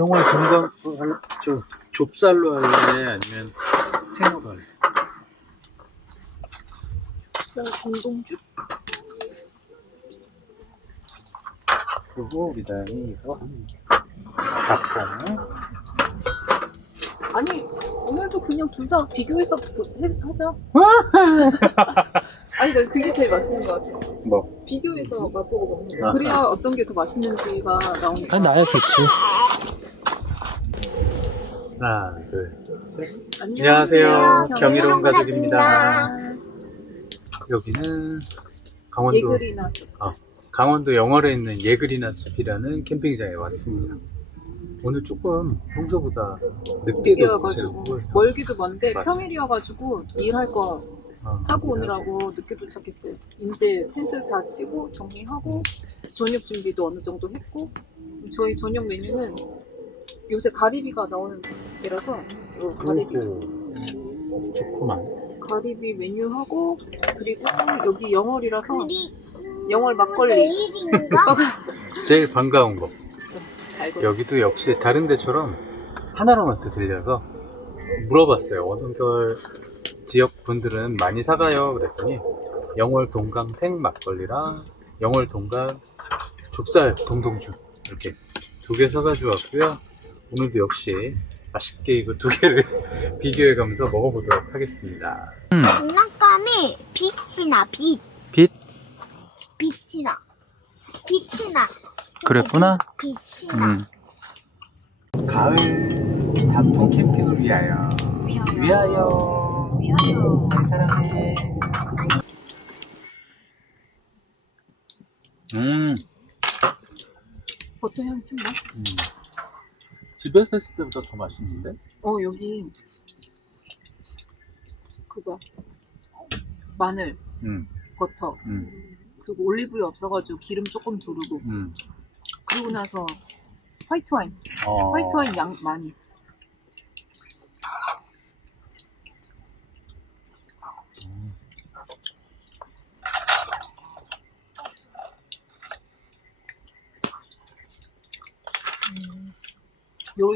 영월 건강 어, 할- 저 좁쌀로 할래 아니면 생으로 할래? 쌀 공동주? 그리고 그다음에 이거 닭봉 아니 오늘도 그냥 둘 다 비교해서 보- 해- 하자. 아니 나 그게 제일 맛있는 것 같아. 뭐? 비교해서 맛보고 먹는 거. 아. 그래야 어떤 게 더 맛있는지가 나오니까. 아니 나야 좋지. 하나 둘 셋 안녕하세요. 경이로운 가족입니다. 여기는 강원도 예글이나 강원도 영월에 있는 예글이나 숲이라는 캠핑장에 왔습니다. 오늘 조금 평소보다 늦게 늦게여가지고 도착했고 멀기도 먼데 맞아. 평일이어가지고 일할 거 어, 하고 오느라고 늦게 도착했어요. 이제 텐트 다 치고 정리하고 저녁 준비도 어느 정도 했고 저희 저녁 메뉴는 요새 가리비가 나오는 때라서 요 가리비 그리고 좋구만. 가리비 메뉴하고 그리고 여기 영월이라서 영월 막걸리 내일인가? 제일 반가운 거. 알고 여기도 역시 다른 데처럼 하나로마트 들려서 물어봤어요. 원동결 지역 분들은 많이 사가요. 그랬더니 영월 동강 생 막걸리랑 영월 동강 좁쌀 동동주 이렇게 두 개 사가지고 왔고요. 오늘도 역시 맛있게 이거 두 개를 비교해 가면서 먹어보도록 하겠습니다. 장난감에 빛이 나, 빛. 빛? 빛이 나. 빛이 나. 그랬구나. 빛이 나. 가을 단풍 캠핑을 위하여 위하여 위하여 위하여 사랑해. 음, 버터 향좀 나? 음. 집에서 했을 때보다 더 맛있는데? 어 여기 그거 마늘 음, 버터 음, 그리고 올리브유 없어가지고 기름 조금 두르고 음. 그리고 나서 화이트 와인 어, 화이트 와인 양 많이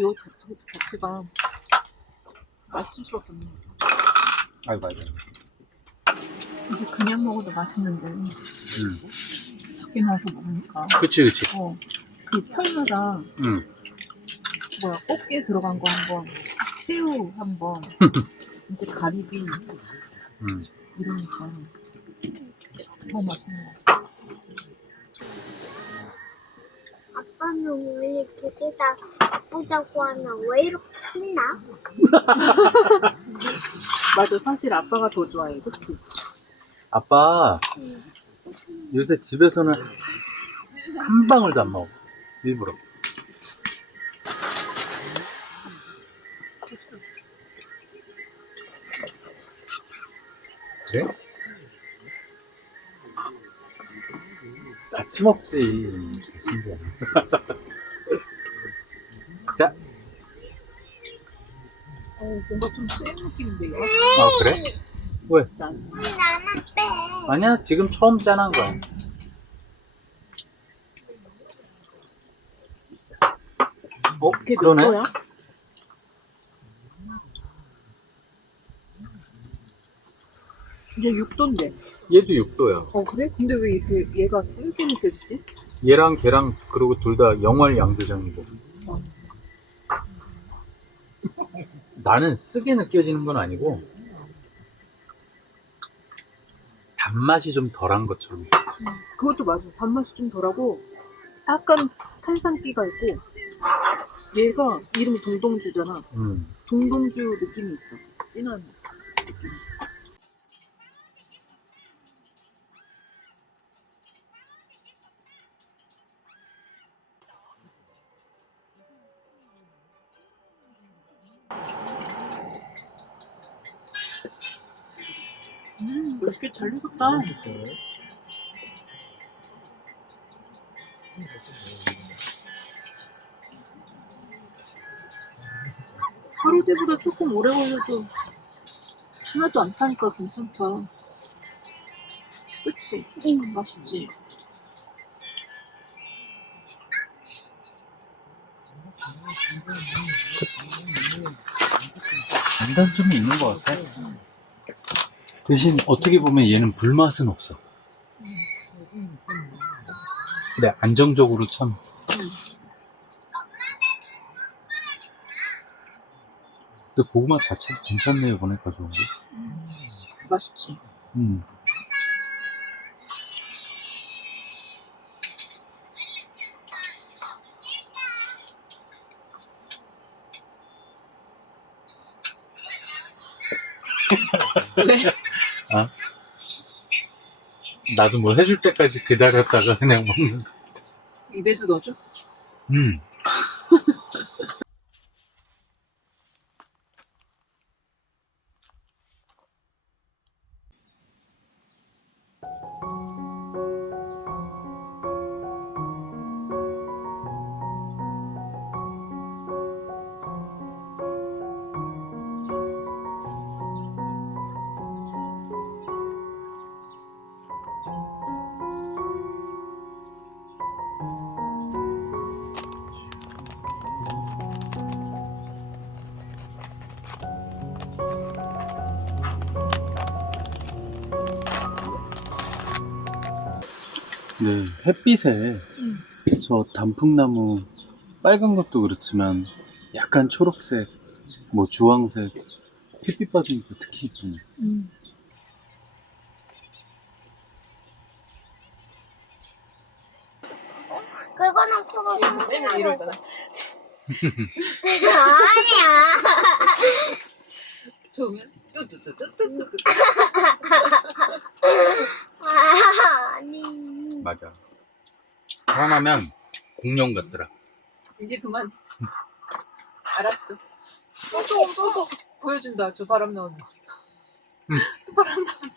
요, 요 자체, 자체가 맛있을 수밖에 없네 아이 맞아. 이게 그냥 먹어도 맛있는데 음. 밖에 나와서 먹으니까 그치 그치. 어, 그 철마다 음. 뭐야 꽃게 들어간 거 한번 새우 한번 이제 가리비 음. 이러니까 더 맛있는 거 같아 아빠는 원래 두개다 바쁘다고 하면 왜 이렇게 신나? 맞아 사실 아빠가 더 좋아해 그치? 아빠 요새 집에서는 한 방울도 안 먹어. 일부러. 같이 먹지. 신기하네. 자, 어, 뭔가 좀 센 느낌인데 이거? 아 그래? 왜? 짠 나만 빼. 아니야, 지금 처음 짠한 거야. 어, 그게 몇 그러네. 도야? 얘 6도인데 얘도 6도야. 어 그래? 근데 왜 이렇게 얘가 세게 느껴지지? 얘랑 걔랑 그리고 둘 다 영월 양조장이고. 어. 나는 쓰게 느껴지는 건 아니고 단맛이 좀 덜한 것처럼. 그것도 맞아. 단맛이 좀 덜하고 약간 탄산기가 있고 얘가 이름이 동동주잖아. 음. 동동주 느낌이 있어. 진한 하루 때보다 조금 오래 걸려도 하나도 안 타니까 괜찮다. 그치? 응, 맛있지? 장단점이 있는 것 같아. 대신 어떻게 보면 얘는 불맛은 없어. 근데 안정적으로 참. 근데 고구마 자체가 괜찮네요, 보니까 좋은 게. 맛있지. 음. 왜? 아? 나도 뭐 해줄 때까지 기다렸다가 그냥 먹는. 거. 입에도 넣어줘? 음. 네, 햇빛에 저 단풍나무 빨간 것도 그렇지만 약간 초록색, 뭐 주황색 햇빛 받으니까 특히 이쁘네. 음. 그거는 코로 맨날 이러잖아. 아니야. 좋으면 뚜뚜뚜뚜뚜뚜. 맞아. 화나면 공룡 같더라. 이제 그만. 알았어. 또또 또, 또 보여준다. 저 바람 나오는 거. 바람 나온다.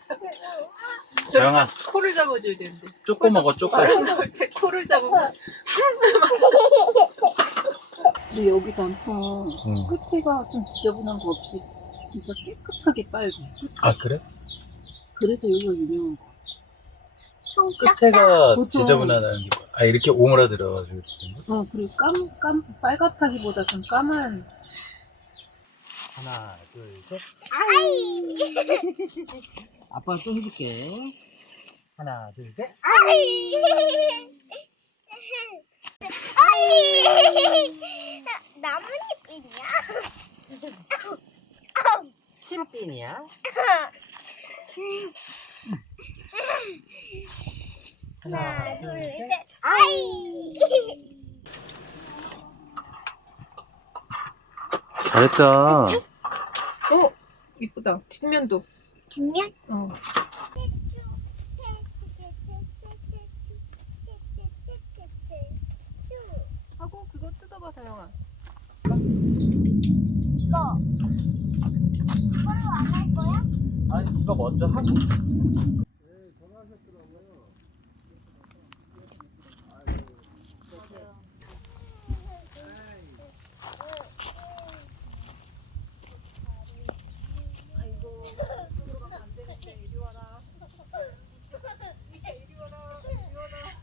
저 자영아, 코를 잡아줘야 되는데. 쪼꼬 먹어, 쪼꼬. 바람 나올 때 코를 잡으면. 근데 여기 단풍 응. 끝에가 좀 지저분한 거 없이 진짜 깨끗하게. 그치? 아, 그래? 그래서 여기가 유명한 거. 총딱. 끝에가 보통- 지저분하다는 게, 뭐야? 아, 이렇게 오므라들어가지고. 거? 어, 그리고 깜, 깜, 빨갛다기보다 좀 까만. 하나, 둘, 셋. 아이. 아빠 또 해줄게. 하나, 둘, 셋. 아이. 아이. 나뭇잎이냐? 신빈이야? 하나, 둘, 셋. 아이. 잘했다. 어, 이쁘다. 뒷면도. 김양? 어. 하고 그거 뜯어봐, 다영아. 이거 이걸로 안 할 거야? 아니, 이거 먼저 하고 들어가면 안 되는데, 이리 와라. 이리 와라, 이리 와라.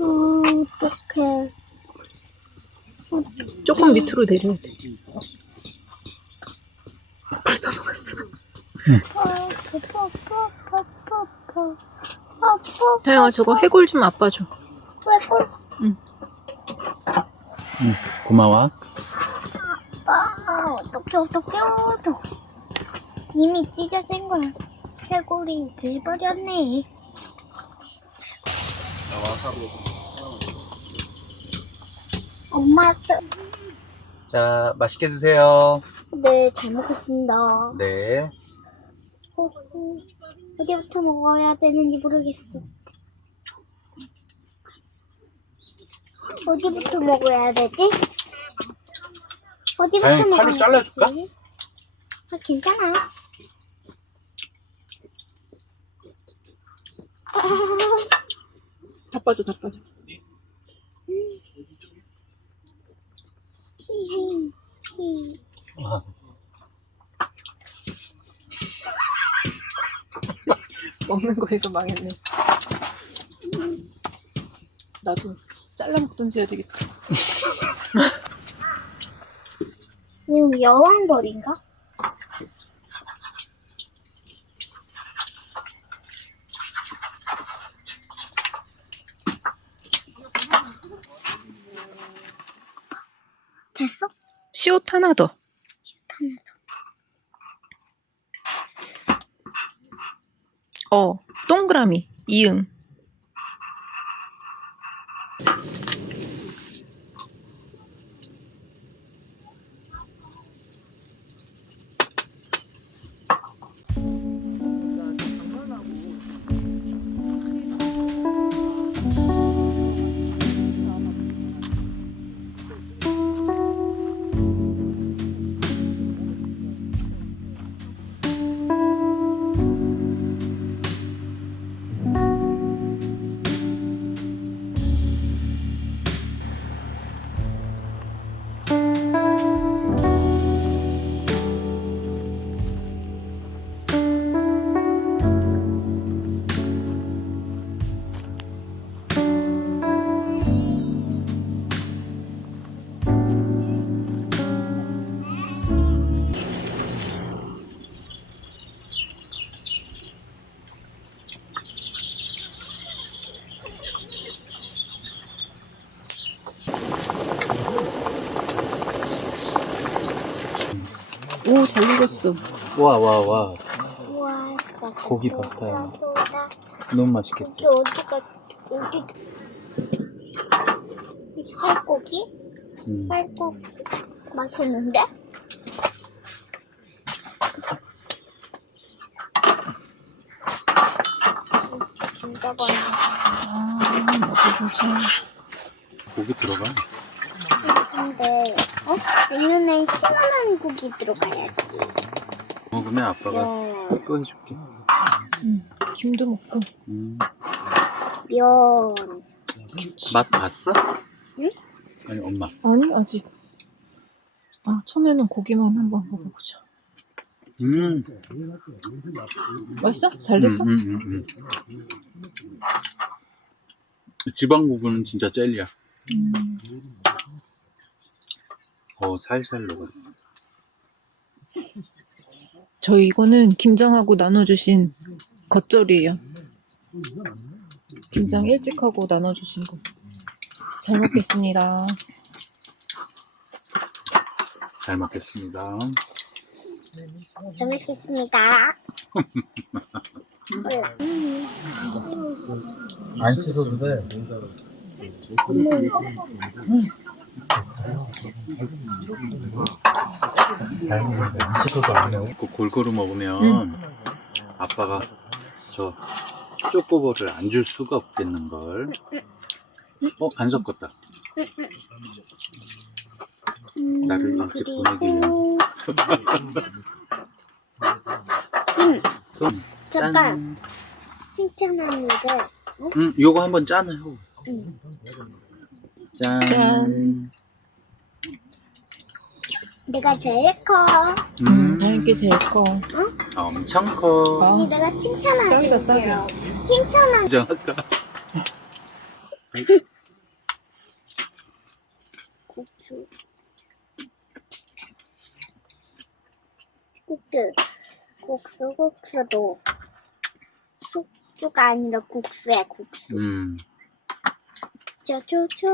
음, 어떡해. 조금 밑으로 내려야 돼. 벌써 녹았어. 아. 다영아, 저거 해골 좀 아빠 줘. 왜꼴 응, 고마워. 아, 어떡해, 어떡해, 어떡해. 이미 찢어진 거야. 쇄골이 돼버렸네. 엄마, 또- 자, 맛있게 드세요. 네, 잘 먹겠습니다. 네. 어, 음, 어디부터 먹어야 되는지 모르겠어. 어디부터 먹어야 되지? 어디부터 다행히 먹어야 칼로 잘라줄까? 되지? 아, 괜찮아. 다 빠져, 다 빠져. 아, 먹는 거에서 망했네. 나도 잘라 먹던지 해야 되겠다. 이거 여왕벌인가? 시옷 하나 더. 어, 동그라미, 이응. 오, 잘 익었어. 와, 와, 와. 우와, 고기. 보다 너무 맛있겠지? 이게 어디가 어디? 이 살코기? 음. 살코기 맛있는데? 진짜 많아. 아, 먹어보자. 고기 들어가. 근데 어? 내년엔 시원한 고기 들어가야지. 먹으면 아빠가 면, 또 해줄게. 응, 김도 먹고. 음. 면. 맛 봤어? 응? 아니, 엄마. 아니, 아직. 아, 처음에는 고기만 한번 먹어보자. 음. 맛있어? 잘 됐어? 음, 음, 음, 음. 지방 부분은 진짜 젤리야. 음. 어, 살살 녹아. 저희 이거는 김장하고 나눠주신 겉절이에요. 김장 일찍 하고 나눠주신 거. 잘 먹겠습니다. 잘 먹겠습니다. 잘 먹겠습니다. 음. 안 씻어도 돼. 안 씻어도 안 해. 그 골고루 먹으면 아빠가 저 쪼꼬보를 안줄 수가 없겠는 걸. 어, 안 섞었다. 음, 나를 그리고 보내기 김. 좀 잠깐. 짠. 칭찬하는 일을 음, 요거 한번. 응. 짠. 짠. 내가 제일 커. 음, 다행히 제일 커. 엄청 커. 아. 언니 내가 딱이다, 딱이야. 칭찬하는 진짜 아까 국수. 국수. 국수, 국수도. 숙주가 아니라 국수야, 국수. 음. 짜조조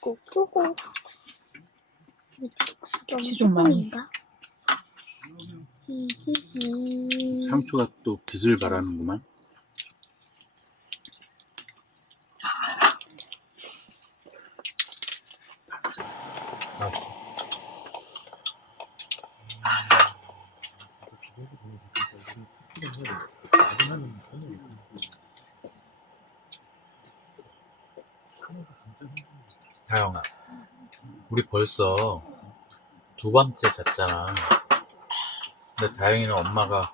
국수, 국 혹시 좀 많이. 히히히. 상추가 또 빛을 발하는구만. 다영아, 우리 벌써 두 번째 잤잖아. 근데 다행히는 엄마가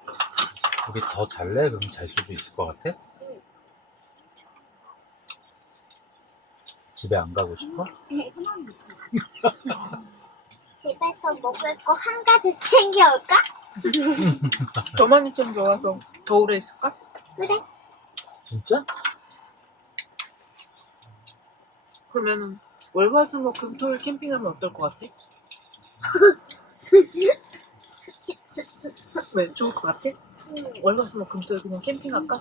우리 더 잘래? 그럼 잘 수도 있을 것 같아? 집에 안 가고 싶어? 집에서 먹을 거 한가득 챙겨올까? 더 많이 챙겨와서 더 오래 있을까? 그래. 진짜? 그러면은 월화수목금토일 캠핑하면 어떨 것 같아? 왜 좋을 것 같아? 월화수목 금토일 그냥 캠핑 할까?